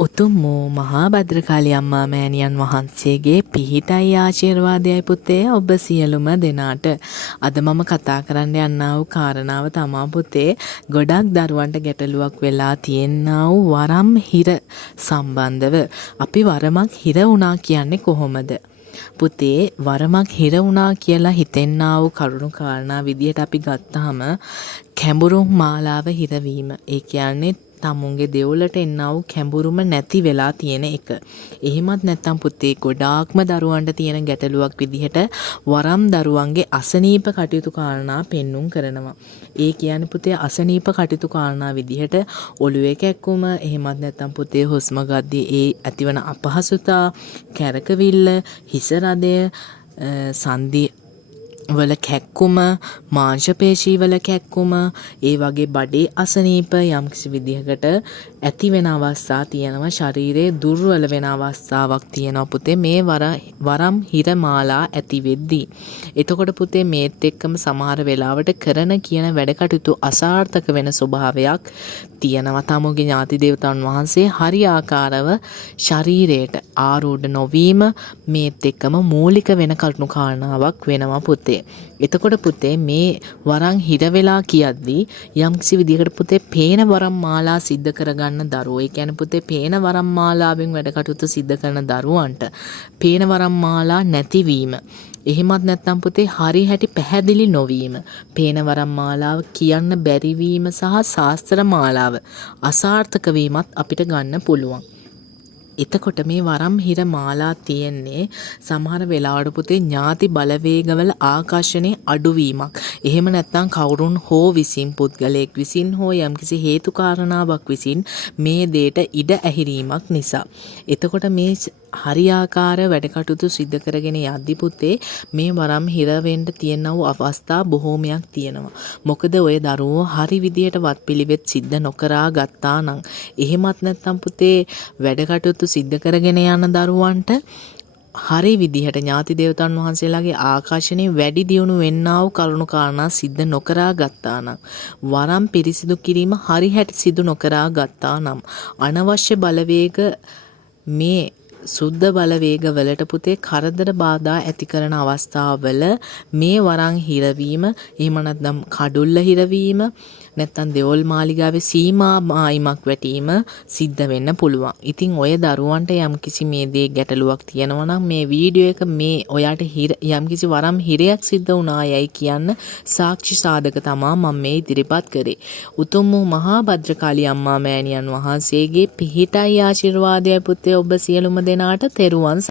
උතුම් වූ මහා භද්‍රකාලි අම්මා මෑණියන් වහන්සේගේ පිහිටයි ආශිර්වාදයයි පුතේ ඔබ සියලුම දෙනාට. අද මම කතා කරන්න යන්නා වූ කාරණාව තමා පුතේ ගොඩක් දරුවන්ට ගැටලුවක් වෙලා තියෙනා වූ වරම් හිර සම්බන්ධව. අපි වරමක් හිර වුණා කියන්නේ කොහොමද? පුතේ වරමක් හිර වුණා කියලා හිතෙන්නා වූ කරුණු කාරණා විදියට අපි ගත්තාම කැඹුරු මාලාව හිරවීම. ඒ කියන්නේ තමුන්ගේ දෙවුලට එන්නා වූ කැඹුරුම නැති වෙලා තියෙන එක. එහෙමත් නැත්නම් පුතේ ගොඩාක්ම දරුවන්ට තියෙන ගැටලුවක් විදිහට වරම් දරුවන්ගේ අසනීප කටයුතු කාරණා පෙන්눔 කරනවා. ඒ කියන්නේ පුතේ අසනීප කටයුතු කාරණා විදිහට ඔළුවේ කැක්කුම, එහෙමත් නැත්නම් පුතේ හුස්ම ගද්දී ඒ ඇතිවන අපහසුතා, කැරකවිල්ල, හිස රදය, සන්ධි වල කැක්කුම, මාංශ පේශී වල කැක්කුම, ඒ වගේ බඩේ අසනීප යම්කිසි විදිහකට ඇති වෙන අවස්ථා තියෙනවා. ශරීරයේ දුර්වල වෙන අවස්ථාවක් තියෙනවා පුතේ මේ වරම් හිර මාලා ඇති වෙද්දී. එතකොට පුතේ මේත් එක්කම සමහර වෙලාවට කරන කියන වැඩ කටයුතු අසාර්ථක වෙන ස්වභාවයක් තියෙනවා. තමුගේ ඥාති දේවතාවුන් වහන්සේ හරියාකාරව ශරීරයට ආරූඪ නොවීම මේත් එක්කම මූලික වෙන කරුණු කාරණාවක් වෙනවා පුතේ. එතකොට පුතේ මේ වරන් හිර වෙලා කියද්දී යම්කිසි විදිහකට පුතේ පේන වරම් මාලා සිද්ධ කරගන්න දරුවෝ, ඒ කියන්නේ පුතේ පේන වරම් මාලාවෙන් වැඩ කටයුතු සිද්ධ කරන දරුවන්ට පේන වරම් මාලා නැතිවීම, එහෙමත් නැත්නම් පුතේ හරි හැටි පැහැදිලි නොවීම, පේන වරම් මාලාව කියන්න බැරිවීම සහ ශාස්ත්‍ර මාලාව අසාර්ථක වීමත් අපිට ගන්න පුළුවන්. එතකොට මේ වරම් හිර මාලා තියෙන්නේ සමහර වෙලාවට පුතේ ඥාති බලවේගවල ආකර්ෂණයේ අඩුවීමක්. එහෙම නැත්නම් කවුරුන් හෝ විසින්, පුද්ගලයෙක් විසින් හෝ යම්කිසි හේතු කාරණාවක් විසින් මේ දෙයට ඉඩ ඇහිරීමක් නිසා. එතකොට මේ හරියාකාර වැඩ කටයුතු සිද්ධ කරගෙන යද්දි පුතේ මේ වරම් හිර වෙන්න තියෙන වූ අවස්ථා බොහෝමයක් තියෙනවා. මොකද ඔය දරුවෝ හරි විදියට වත්පිළිවෙත් සිද්ධ නොකරා ගත්තා නම්, එහෙමත් නැත්නම් පුතේ වැඩ කටයුතු සිද්ධ කරගෙන යන දරුවන්ට හරි විදිහට ඥාති දේවතාවුන් වහන්සේලාගේ ආකර්ෂණය වැඩි දියුණු වෙන්නා වූ කරුණු කාරණා සිද්ධ නොකරා ගත්තා නම්, වරම් පිරිසිදු කිරීම හරි හැටි සිදු නොකරා ගත්තා නම්, අනවශ්‍ය බලවේග මේ සුද්ධ බලවේග වලට පුතේ කරදර බාධා ඇති කරන අවස්ථාවල මේ වරන් හිරවීම, එහෙම නැත්නම් කඩුල්ල හිරවීම, නැත්නම් දෙවොල් මාලිගාවේ සීමා මායිමක් වැටීම සිද්ධ වෙන්න පුළුවන්. ඉතින් ඔය දරුවන්ට යම්කිසි මේ දේ ගැටලුවක් තියෙනවා නම් මේ වීඩියෝ එක මේ ඔයාට යම්කිසි වරම් හිරයක් සිද්ධ වුණා යයි කියන්න සාක්ෂි සාධක තමා මම මේ ඉදිරිපත් කරේ. උතුම් වූ මහා භද්‍රකාලි අම්මා මෑණියන් වහන්සේගේ පිහිටයි ආශිර්වාදයයි පුතේ ඔබ සියලුම දෙනාට තෙරුවන්